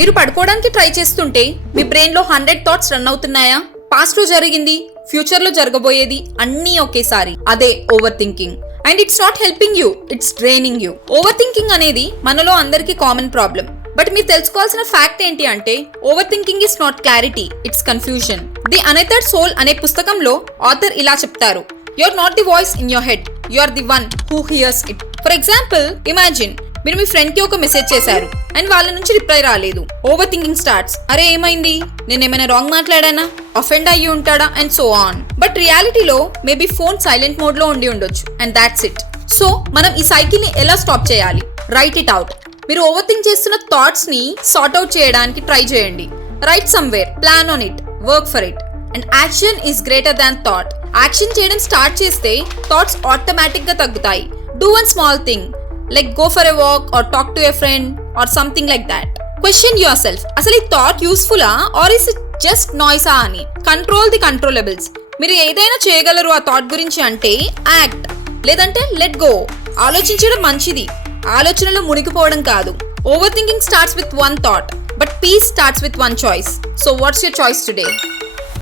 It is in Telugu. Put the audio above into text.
మీరు పడుకోవడానికి ట్రై చేస్తుంటే మీ బ్రెయిన్ లో 100 థాట్స్ రన్ అవుతున్నాయా? పాస్ట్ లో జరిగింది, ఫ్యూచర్ లో జరగబోయేది అన్నీ ఒకేసారి. అదే over thinking. And it's not helping you, it's draining you. Over thinking అనేది మనలో అందరికీ కామన్ ప్రాబ్లం. బట్ మీరు తెలుసుకోవాల్సిన ఫ్యాక్ట్ ఏంటి అంటే over thinking is not clarity, it's confusion. The another soul అనే పుస్తకంలో ఆథర్ ఇలా చెప్తారు, you are not the voice in your head, you are the one who hears it. For example, imagine మీరు మీ ఫ్రెండ్ కి ఒక మెసేజ్ చేశారు అండ్ వాళ్ళ నుంచి రిప్లై రాలేదు. Over thinking starts. అరే ఏమైంది, నేను ఏమైనా రాంగ్ మాట్లాడానా, అఫెండ్ అయ్యి ఉంటాడా అండ్ సో ఆన్. బట్ రియాలిటీలో మేబీ ఫోన్ సైలెంట్ మోడ్ లో ఉండి ఉండొచ్చు అండ్ దాట్స్ ఇట్. సో మనం ఈ సైకిల్ ని ఎలా స్టాప్ చేయాలి? Right it out. మీరు ఓవర్ థింక్ చేస్తున్న థాట్స్ ని సార్ట్ అవుట్ చేయడానికి ట్రై చేయండి. Right somewhere, plan on it, work for it. And action is greater than thought. Action చేయడం స్టార్ట్ చేస్తే థాట్స్ ఆటోమేటిక్ గా తగ్గుతాయి. Do one small thing, like go for a walk or talk to a friend or something like that. Question yourself, అసలు ఈ thought useful or is it just noise అని. Control the controllables. మీరు ఏదైనా చేయగలరు ఆ థాట్ గురించి అంటే యాక్ట్, లేదంటే లెట్ గో. ఆలోచించడం మంచిది, ఆలోచనలో మునిగిపోవడం కాదు. Over thinking starts with one thought, but peace starts with one choice. So what's your choice today?